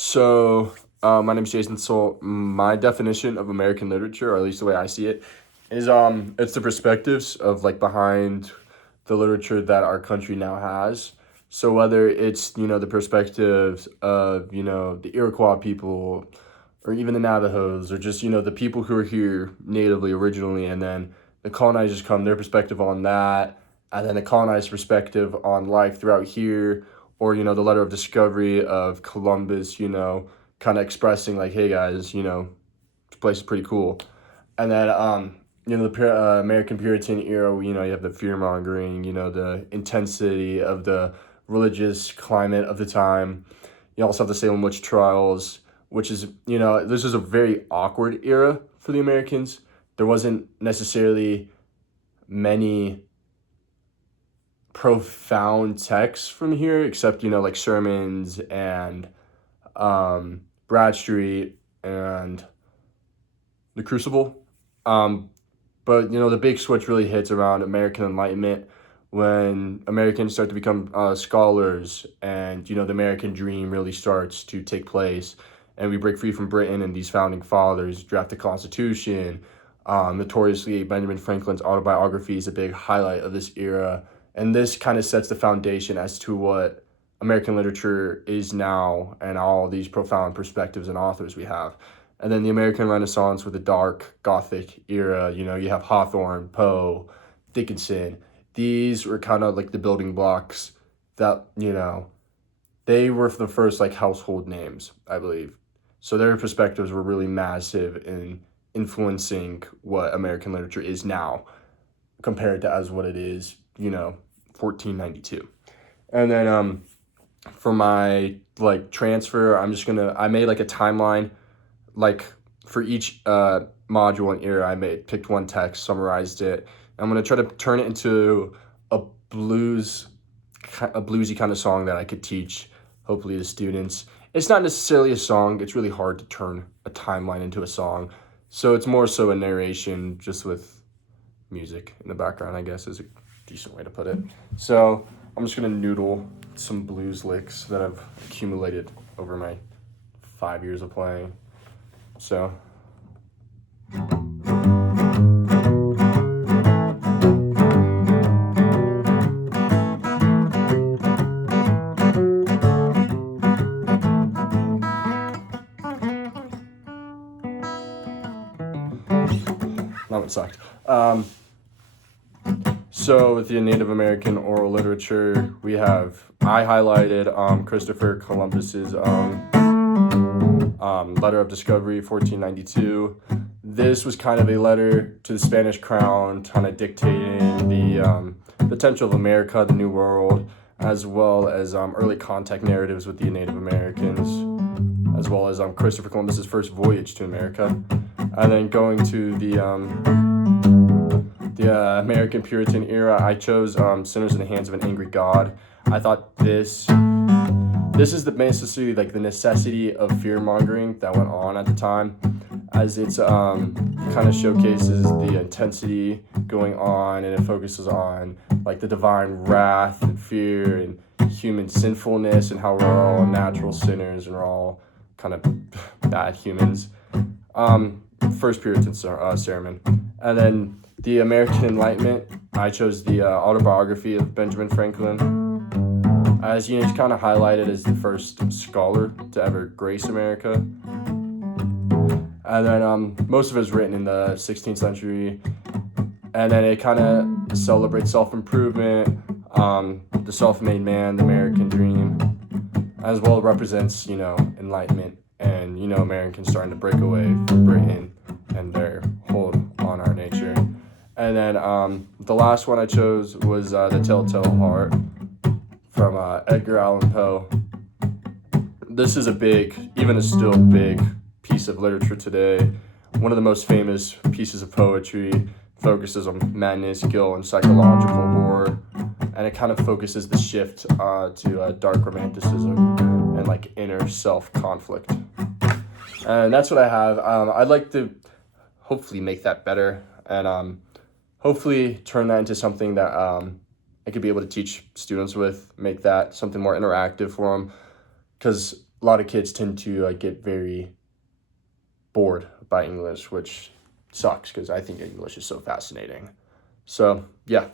My name is Jason. So, my definition of American literature, or at least the way I see it, is it's the perspectives of like behind the literature that our country now has. So whether it's the perspectives of the Iroquois people, or even the Navajos, or just the people who are here natively originally, and then the colonizers come, their perspective on that, and then the colonized perspective on life throughout here, or the letter of discovery of Columbus, kind of expressing like, hey guys, this place is pretty cool. And then the American Puritan era, you have the fear mongering, the intensity of the religious climate of the time. You also have the Salem witch trials, which is, this is a very awkward era for the Americans. There wasn't necessarily many profound texts from here, except, like sermons and Bradstreet and the Crucible. But, the big switch really hits around American Enlightenment when Americans start to become scholars, and, the American dream really starts to take place, and we break free from Britain, and these founding fathers draft the Constitution. Notoriously, Benjamin Franklin's autobiography is a big highlight of this era, and this kind of sets the foundation as to what American literature is now and all these profound perspectives and authors we have. And then the American Renaissance with the dark Gothic era, you have Hawthorne, Poe, Dickinson. These were kind of like the building blocks that, they were the first like household names, I believe. So their perspectives were really massive in influencing what American literature is now compared to as what it is, 1492. And then for my like transfer, I made like a timeline, like for each module and era. Picked one text, summarized it. I'm gonna try to turn it into a bluesy kind of song that I could teach, hopefully, the students. It's not necessarily a song. It's really hard to turn a timeline into a song. So it's more so a narration just with music in the background, I guess, is a decent way to put it. So I'm just gonna noodle some blues licks that I've accumulated over my 5 years of playing. So. That one sucked. So with the Native American oral literature, I highlighted Christopher Columbus's letter of discovery, 1492. This was kind of a letter to the Spanish crown, kind of dictating the potential of America, the New World, as well as early contact narratives with the Native Americans, as well as Christopher Columbus's first voyage to America. And then going to the American Puritan era, I chose Sinners in the Hands of an Angry God. I thought this is basically like the necessity of fear-mongering that went on at the time, as it's kind of showcases the intensity going on, and it focuses on like the divine wrath and fear and human sinfulness, and how we're all natural sinners and we're all kind of bad humans. First Puritan sermon. And then the American Enlightenment, I chose the autobiography of Benjamin Franklin, as he's kind of highlighted as the first scholar to ever grace America. And then most of it is written in the 16th century, and then it kind of celebrates self-improvement, the self-made man, the American dream, as well. It represents enlightenment and Americans starting to break away from Britain and their hold on our nature. And then the last one I chose was The Telltale Heart from Edgar Allan Poe. This is even a still big piece of literature today. One of the most famous pieces of poetry, focuses on madness, guilt, and psychological horror. And it kind of focuses the shift to dark romanticism and like inner self conflict. And that's what I have. I'd like to hopefully make that better, and hopefully turn that into something that I could be able to teach students with, make that something more interactive for them. Because a lot of kids tend to get very bored by English, which sucks because I think English is so fascinating. So, yeah.